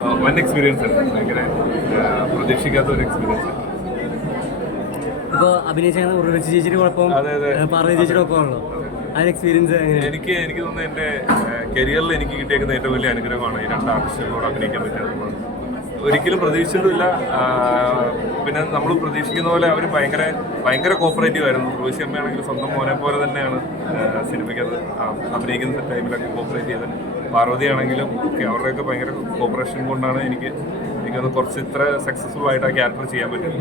One experience ആയിരുന്നു ഭയങ്കര പ്രതീക്ഷിക്കാത്ത ഒരു എക്സ്പീരിയൻസ് ഇപ്പോൾ അഭിനയിച്ച ഉറവിച്ച് ചേച്ചിയുടെ കുഴപ്പം. പാർവതി ചേച്ചിയുടെ ഒപ്പമാണല്ലോ ആ എക്സ്പീരിയൻസ് എനിക്ക് എനിക്ക് തോന്നുന്നു എന്റെ കരിയറിൽ എനിക്ക് കിട്ടിയേക്കുന്ന ഏറ്റവും വലിയ അനുഗ്രഹമാണ് ഈ രണ്ട് ആർട്ടിസ്റ്റുകളോട് അഭിനയിക്കാൻ പറ്റുന്നത്. ഒരിക്കലും പ്രതീക്ഷിച്ചിട്ടില്ല പിന്നെ നമ്മൾ പ്രതീക്ഷിക്കുന്ന പോലെ അവർ ഭയങ്കര ഭയങ്കര കോപ്പറേറ്റീവ് ആയിരുന്നു. റോഷി അമ്മയാണെങ്കിൽ സ്വന്തം മോനെ പോലെ തന്നെയാണ് സിനിമയ്ക്ക് അത് അഭിനയിക്കുന്ന ടൈമിലൊക്കെ കോപ്പറേറ്റ് ചെയ്തത്. പാർവതി ആണെങ്കിലും ഒക്കെ അവരുടെയൊക്കെ ഭയങ്കര കോപ്പറേഷൻ കൊണ്ടാണ് എനിക്ക് എനിക്കൊന്ന് കുറച്ച് ഇത്ര സക്സസ്ഫുൾ ആയിട്ട് ആ ക്യാരക്ടർ ചെയ്യാൻ പറ്റും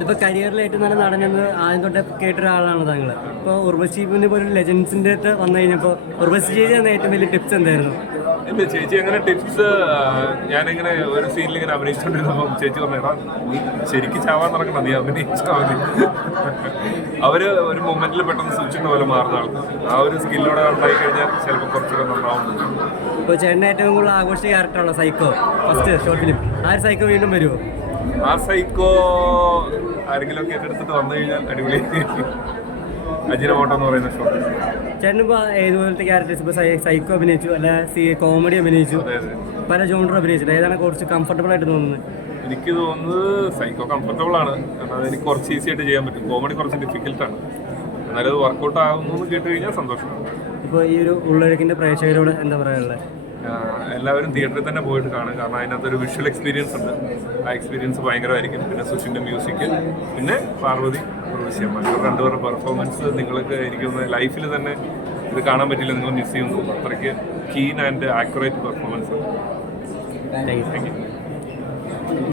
ഇപ്പൊ കരിയറിൽ ഏറ്റവും നല്ല നടനെന്ന് ആദ്യം തൊട്ട് കേട്ട ഒരാളാണ് താങ്കൾ ഇപ്പോൾ ഉർവശീപിനെ പോലെ ലെജൻസിന്റെ അടുത്ത് വന്നു കഴിഞ്ഞപ്പോൾ ഉർവശി ചേച്ചി തന്ന ഏറ്റവും വലിയ ടിപ്സ് എന്തായിരുന്നു? ഇല്ല ചേച്ചി അങ്ങനെ ടിപ്സ് ഞാനിങ്ങനെ ഒരു സീനിൽ ഇങ്ങനെ അഭിനയിച്ചുകൊണ്ടിരുന്നപ്പോൾ ചേച്ചി പറഞ്ഞാ നീ ശരിക്കും ചാവാൻ നടക്കണം നീ അഭിനയിച്ചാൽ മതി അവർ ഒരു മൊമെന്റിൽ പെട്ടെന്ന് സ്വിച്ചിട്ട് പോലെ മാറുന്ന ആൾക്കാർ ആ ഒരു സ്കില്ലോടെ ഉണ്ടായി കഴിഞ്ഞാൽ ചിലപ്പോൾ കുറച്ചുകൂടെ നന്നാവും. ഇപ്പോൾ ചേട്ടന്റെ ഏറ്റവും കൂടുതൽ ആഘോഷിച്ച ക്യാരക്ടറാണോ സൈക്കോ ഫസ്റ്റ് ഷോർട്ട് ഫിലിം ആ സൈക്കോ വീണ്ടും വരുമോ ആ സൈക്കോ ആരെങ്കിലും ഒക്കെ ഏറ്റെടുത്തിട്ട് വന്നു കഴിഞ്ഞാൽ അടിപൊളി. അജിനമോട്ടോ എന്ന് പറയുന്ന ഷോ ചേട്ടനിപ്പോ ഏതുപോലത്തെ ക്യാരക്ടേഴ്സ് ഇപ്പൊ സൈക്കോ അഭിനയിച്ചു അല്ല സി കോമഡി അഭിനയിച്ചു പല ജോണർ അഭിനയിച്ചു ഏതാണ് കുറച്ച് കംഫർട്ടബിൾ ആയിട്ട് തോന്നുന്നത്? എനിക്ക് തോന്നുന്നത് സൈക്കോ കംഫർട്ടബിൾ ആണ്. കാരണം അതെനിക്ക് കുറച്ച് ഈസി ആയിട്ട് ചെയ്യാൻ പറ്റും. കോമഡി കുറച്ച് ഡിഫിക്കൽട്ടാണ് എന്നാലും അത് വർക്കൗട്ട് ആകുന്നു എന്ന് കേട്ട് കഴിഞ്ഞാൽ സന്തോഷമാണ്. ഇപ്പോൾ ഈ ഒരു ഉള്ളൊഴുക്കിന്റെ പ്രേക്ഷകരോട് എന്താ പറയാനുള്ളത് എല്ലാവരും തിയേറ്ററിൽ തന്നെ പോയിട്ട് കാണും. കാരണം അതിനകത്ത് ഒരു വിഷ്വൽ എക്സ്പീരിയൻസ് ഉണ്ട്. ആ എക്സ്പീരിയൻസ് ഭയങ്കരമായിരിക്കും. പിന്നെ സുഷിന്റെ മ്യൂസിക് പിന്നെ പാർവതി പ്രവേശ്യമ്മ ഇവർ രണ്ടുപേരുടെ പെർഫോമൻസ് നിങ്ങൾക്ക് എനിക്ക് ലൈഫിൽ തന്നെ ഇത് കാണാൻ പറ്റില്ല. നിങ്ങൾ മിസ് ചെയ്യുന്നു. അത്രയ്ക്ക് keen and accurate performance thank you